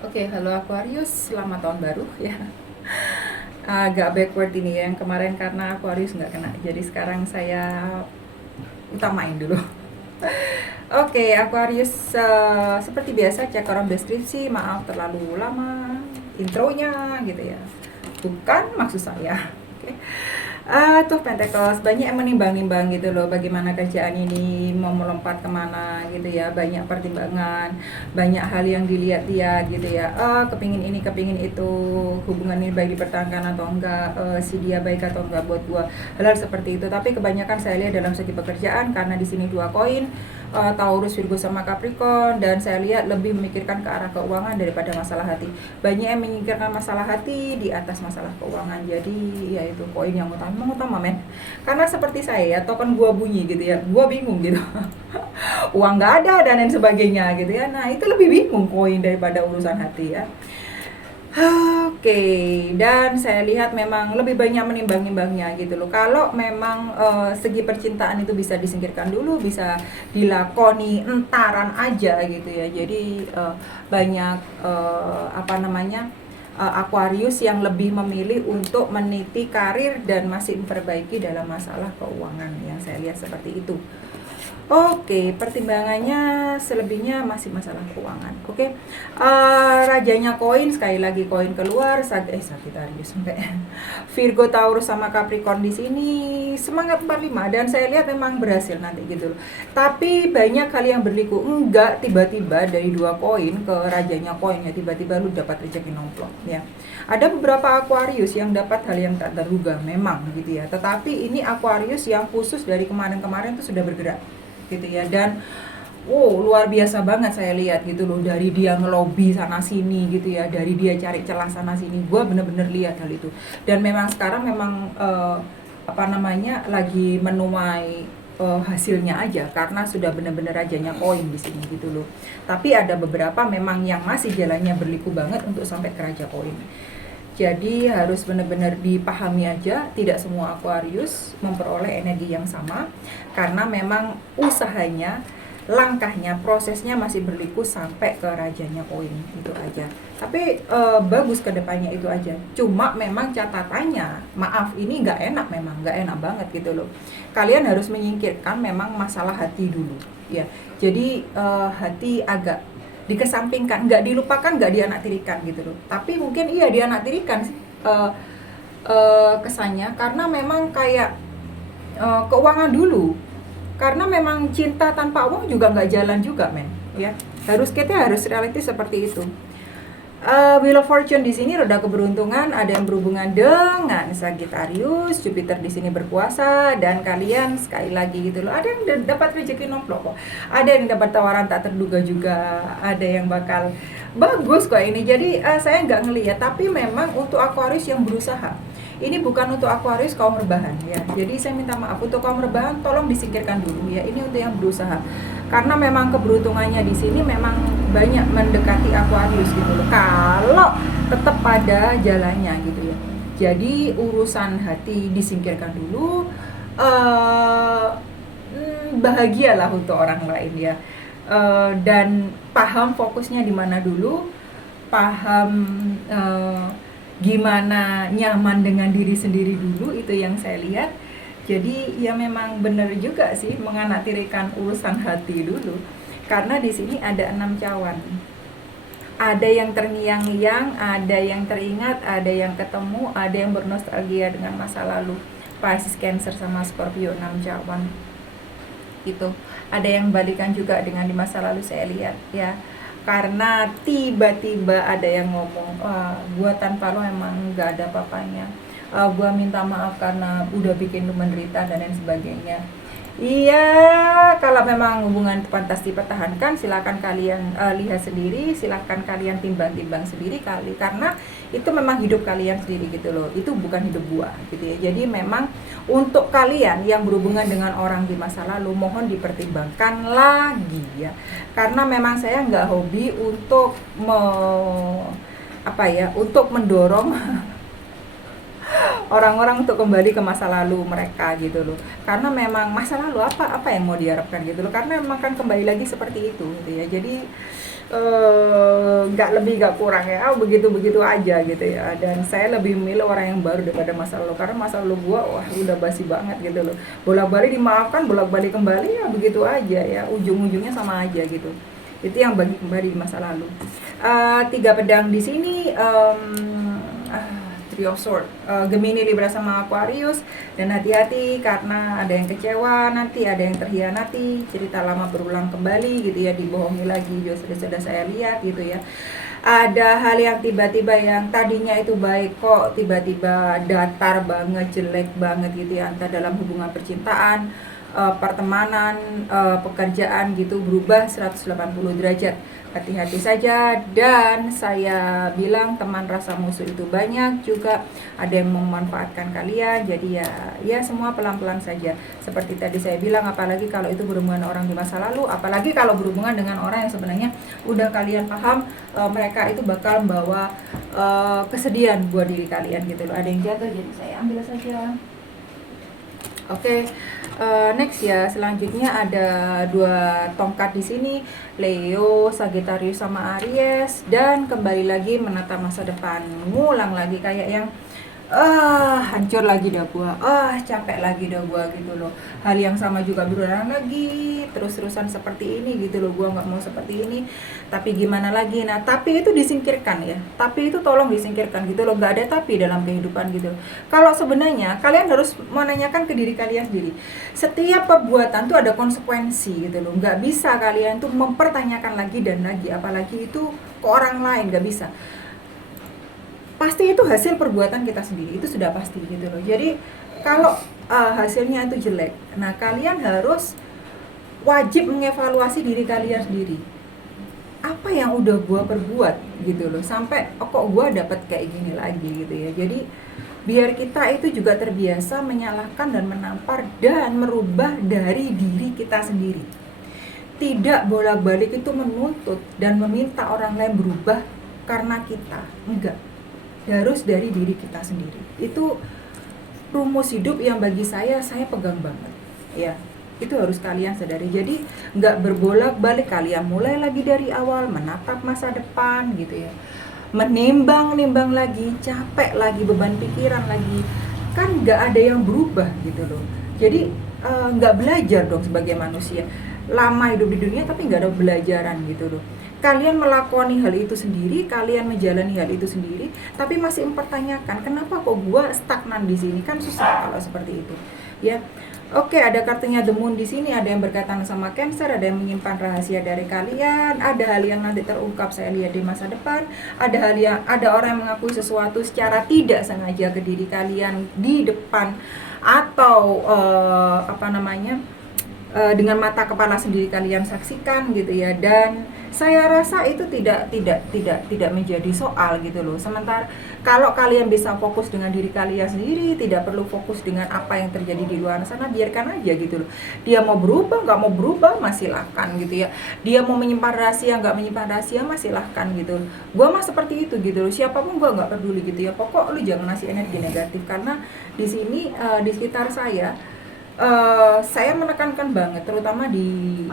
Oke, halo Aquarius, selamat tahun baru ya. Agak backward ini ya, yang kemarin karena Aquarius nggak kena, jadi sekarang saya utamain dulu. Oke, Aquarius, seperti biasa cek orang deskripsi, maaf terlalu lama intronya gitu ya. Bukan maksud saya. Oke. Tuh Pentacles banyak yang menimbang-nimbang gitu loh, bagaimana kerjaan ini mau melompat kemana gitu ya, banyak pertimbangan, banyak hal yang dilihat-lihat gitu ya, kepingin ini kepingin itu, hubungan ini baik dipertahankan atau enggak, si dia baik atau enggak buat gua, hal-hal seperti itu. Tapi kebanyakan saya lihat dalam segi pekerjaan, karena di sini dua koin, Taurus, Virgo sama Capricorn, dan saya lihat lebih memikirkan ke arah keuangan daripada masalah hati. Banyak yang memikirkan masalah hati di atas masalah keuangan, jadi ya itu koin yang utama men, karena seperti saya ya, token gua bunyi gitu ya, gua bingung gitu. Uang nggak ada dan lain sebagainya gitu ya, nah itu lebih bingung koin daripada urusan hati ya. Oke, dan saya lihat memang lebih banyak menimbang-nimbangnya gitu loh. Kalau memang segi percintaan itu bisa disingkirkan dulu, bisa dilakoni entaran aja gitu ya. Jadi banyak apa namanya, Aquarius yang lebih memilih untuk meniti karir dan masih memperbaiki dalam masalah keuangan, yang saya lihat seperti itu. Oke, pertimbangannya selebihnya masih masalah keuangan. Oke, rajanya koin, sekali lagi koin keluar, Sagittarius sampai Virgo, Taurus sama Capricorn di sini semangat 45, dan saya lihat memang berhasil nanti gitu loh. Tapi banyak kali yang berliku, enggak tiba-tiba dari dua koin ke rajanya koin ya tiba-tiba lu dapat rezeki nomplok ya. Ada beberapa Aquarius yang dapat hal yang tak terduga memang gitu ya. Tetapi ini Aquarius yang khusus dari kemarin-kemarin tuh sudah bergerak gitu ya, dan luar biasa banget saya lihat gitu loh, dari dia ngelobi sana sini gitu ya, dari dia cari celah sana sini, gue bener-bener lihat hal itu. Dan memang sekarang memang apa namanya, lagi menuai hasilnya aja, karena sudah bener-bener rajanya koin di sini gitu loh. Tapi ada beberapa memang yang masih jalannya berliku banget untuk sampai ke raja koin. Jadi harus benar-benar dipahami aja, tidak semua Aquarius memperoleh energi yang sama, karena memang usahanya, langkahnya, prosesnya masih berliku sampai ke rajanya koin itu aja. Tapi bagus kedepannya itu aja. Cuma memang catatannya, maaf ini nggak enak, memang nggak enak banget gitu loh. Kalian harus menyingkirkan memang masalah hati dulu, ya. Jadi hati agak dikesampingkan, nggak dilupakan, nggak dianaktirikan gitu loh. Tapi mungkin iya dianaktirikan sih, kesannya, karena memang kayak keuangan dulu, karena memang cinta tanpa uang juga nggak jalan juga men ya. Kita harus realistis seperti itu. Wheel of Fortune di sini roda keberuntungan, ada yang berhubungan dengan Sagittarius, Jupiter di sini berkuasa, dan kalian sekali lagi gitu loh, ada yang dapat rezeki nomplok kok, ada yang dapat tawaran tak terduga juga, ada yang bakal bagus kok ini. Jadi saya nggak ngelihat, tapi memang untuk Aquarius yang berusaha, ini bukan untuk Aquarius kaum rebahan ya. Jadi saya minta maaf untuk kaum rebahan, tolong disingkirkan dulu ya. Ini untuk yang berusaha. Karena memang keberuntungannya di sini memang banyak mendekati Aquarius gitu loh. Kalau tetap pada jalannya gitu ya. Jadi urusan hati disingkirkan dulu. Bahagialah untuk orang lain ya. Dan paham fokusnya di mana dulu. Paham gimana nyaman dengan diri sendiri dulu, itu yang saya lihat. Jadi ya memang benar juga sih menganaktirikan urusan hati dulu, karena di sini ada 6 cawan, ada yang terngiang-ngiang, ada yang teringat, ada yang ketemu, ada yang bernostalgia dengan masa lalu. Pisces, Cancer sama Scorpio 6 cawan itu, ada yang balikan juga dengan di masa lalu saya lihat ya. Karena tiba-tiba ada yang ngomong, gua tanpa lo emang gak ada papanya, gua minta maaf karena udah bikin lu menderita dan lain sebagainya. Iya, kalau memang hubungan itu pantas dipertahankan, silakan kalian lihat sendiri, silakan kalian timbang-timbang sendiri kali, karena itu memang hidup kalian sendiri gitu loh. Itu bukan hidup gua gitu ya. Jadi memang untuk kalian yang berhubungan dengan orang di masa lalu, mohon dipertimbangkan lagi ya. Karena memang saya nggak hobi untuk untuk mendorong orang-orang untuk kembali ke masa lalu mereka gitu loh. Karena memang masa lalu apa yang mau diharapkan gitu loh, karena memang kan kembali lagi seperti itu gitu ya. Jadi nggak lebih nggak kurang ya, begitu-begitu aja gitu ya. Dan saya lebih memilih orang yang baru daripada masa lalu, karena masa lalu gua wah udah basi banget gitu loh, bolak-balik dimaafkan bolak-balik kembali ya begitu aja ya, ujung-ujungnya sama aja gitu. Itu yang bagi kembali di masa lalu. Tiga pedang di sini, Three of Sword, Gemini, Libra sama Aquarius. Dan hati-hati karena ada yang kecewa, nanti ada yang terhianati, cerita lama berulang kembali gitu ya, dibohongi lagi, sudah saya lihat gitu ya. Ada hal yang tiba-tiba yang tadinya itu baik kok tiba-tiba datar banget, jelek banget gitu ya, entah dalam hubungan percintaan, pertemanan, pekerjaan gitu, berubah 180 derajat. Hati-hati saja. Dan saya bilang teman rasa musuh itu banyak, juga ada yang memanfaatkan kalian. Jadi ya semua pelan-pelan saja. Seperti tadi saya bilang, apalagi kalau itu berhubungan orang di masa lalu, apalagi kalau berhubungan dengan orang yang sebenarnya udah kalian paham, mereka itu bakal membawa kesedihan buat diri kalian gitu loh. Ada yang jatuh, jadi saya ambil saja. Oke, next ya. Selanjutnya ada dua tongkat di sini, Leo, Sagittarius sama Aries, dan kembali lagi menata masa depan. Ngulang lagi kayak yang hancur lagi dah gua, capek lagi dah gua gitu loh. Hal yang sama juga berulang lagi, terus-terusan seperti ini gitu loh. Gua nggak mau seperti ini, tapi gimana lagi. Nah, tapi itu disingkirkan ya, tapi itu tolong disingkirkan gitu loh. Nggak ada tapi dalam kehidupan gitu. Kalau sebenarnya kalian harus menanyakan ke diri kalian sendiri, setiap perbuatan tuh ada konsekuensi gitu loh. Nggak bisa kalian tuh mempertanyakan lagi dan lagi, apalagi itu ke orang lain, nggak bisa. Pasti itu hasil perbuatan kita sendiri, itu sudah pasti gitu loh. Jadi kalau hasilnya itu jelek, nah kalian harus wajib mengevaluasi diri kalian sendiri. Apa yang udah gua perbuat gitu loh, sampai kok gua dapat kayak gini lagi gitu ya. Jadi biar kita itu juga terbiasa menyalahkan dan menampar dan merubah dari diri kita sendiri. Tidak bolak-balik itu menuntut dan meminta orang lain berubah karena kita, enggak, harus dari diri kita sendiri. Itu rumus hidup yang bagi saya pegang banget ya. Itu harus kalian sadari. Jadi nggak berbolak-balik, kalian mulai lagi dari awal, menatap masa depan gitu ya, menimbang-nimbang lagi, capek lagi, beban pikiran lagi, kan nggak ada yang berubah gitu loh. Jadi nggak belajar dong sebagai manusia. Lama hidup di dunia tapi nggak ada belajaran gitu loh. Kalian melakoni hal itu sendiri, kalian menjalani hal itu sendiri, tapi masih mempertanyakan kenapa kok gua stagnan di sini, kan susah kalau seperti itu ya. Oke, ada kartunya The Moon di sini, ada yang berkaitan sama Cancer, ada yang menyimpan rahasia dari kalian, ada hal yang nanti terungkap saya lihat di masa depan, ada orang yang mengakui sesuatu secara tidak sengaja ke diri kalian di depan, atau dengan mata kepala sendiri kalian saksikan gitu ya. Dan saya rasa itu tidak menjadi soal gitu loh. Sementara kalau kalian bisa fokus dengan diri kalian sendiri, tidak perlu fokus dengan apa yang terjadi di luar sana, biarkan aja gitu loh. Dia mau berubah nggak mau berubah, silahkan gitu ya. Dia mau menyimpan rahasia nggak menyimpan rahasia, silahkan gitu. Gua mah seperti itu gitu loh. Siapapun gua nggak peduli gitu ya. Pokok lu jangan ngasih energi negatif, karena di sini di sekitar saya menekankan banget, terutama di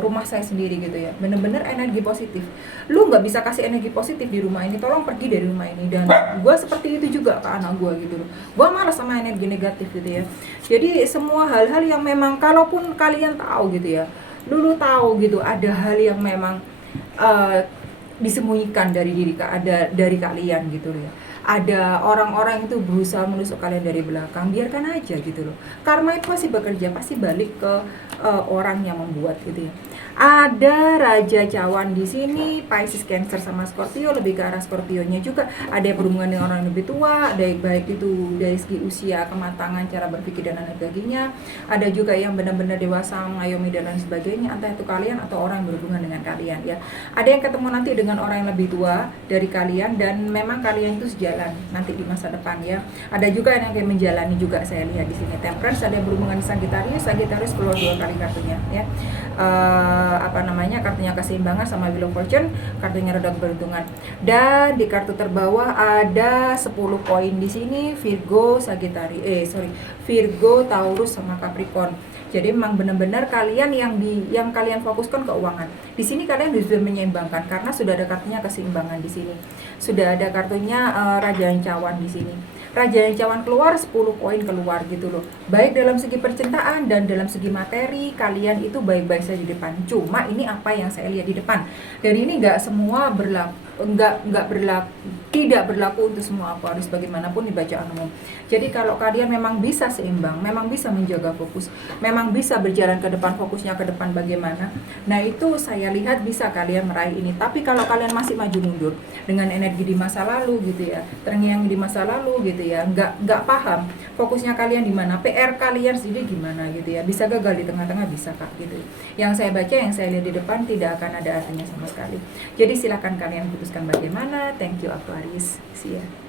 rumah saya sendiri gitu ya, bener-bener energi positif. Lu nggak bisa kasih energi positif di rumah ini, tolong pergi dari rumah ini. Dan gue seperti itu juga ke anak gue gitu loh. Gue malas sama energi negatif gitu ya. Jadi semua hal-hal yang memang, kalaupun kalian tahu gitu ya, lu tahu gitu, ada hal yang memang disembunyikan dari dari kalian gitu loh ya. Ada orang-orang itu berusaha menusuk kalian dari belakang, biarkan aja gitu loh. Karma itu pasti bekerja, pasti balik ke orang yang membuat gitu ya. Ada Raja Cawan di sini, Pisces, Cancer sama Scorpio, lebih ke arah Scorpionya juga. Ada yang berhubungan dengan orang yang lebih tua, ada baik itu dari segi usia, kematangan, cara berpikir dan lain sebagainya. Ada juga yang benar-benar dewasa, mengayomi dan lain sebagainya, entah itu kalian atau orang yang berhubungan dengan kalian ya. Ada yang ketemu nanti dengan orang yang lebih tua dari kalian, dan memang kalian itu sejalan nanti di masa depan ya. Ada juga yang kayak menjalani juga, saya lihat di sini Temperance, ada yang berhubungan Sagittarius keluar 2 kali kartunya ya. Kartunya keseimbangan sama Wheel of Fortune, kartunya roda keberuntungan. Dan di kartu terbawah ada 10 poin di sini, Virgo, Virgo, Taurus sama Capricorn. Jadi memang benar-benar kalian yang kalian fokuskan keuangan. Di sini kalian sudah menyeimbangkan karena sudah ada kartunya keseimbangan di sini. Sudah ada kartunya Raja Cawan di sini. Raja Cawan keluar, 10 koin keluar gitu loh. Baik dalam segi percintaan dan dalam segi materi, kalian itu baik-baik saja di depan. Cuma ini apa yang saya lihat di depan. Dan ini nggak semua berlaku, nggak berlaku, tidak berlaku untuk semua Aquarius bagaimanapun di bacaan umum. Jadi kalau kalian memang bisa seimbang, memang bisa menjaga fokus, memang bisa berjalan ke depan, fokusnya ke depan bagaimana, nah itu saya lihat bisa kalian meraih ini. Tapi kalau kalian masih maju mundur dengan energi di masa lalu gitu ya, terngiang di masa lalu gitu ya, nggak paham fokusnya kalian di mana, PR kalian sendiri gimana gitu ya, bisa gagal di tengah-tengah, bisa kak gitu. Yang saya baca, yang saya lihat di depan tidak akan ada artinya sama sekali. Jadi silakan kalian putuskan bagaimana. Thank you Aquarius. See ya.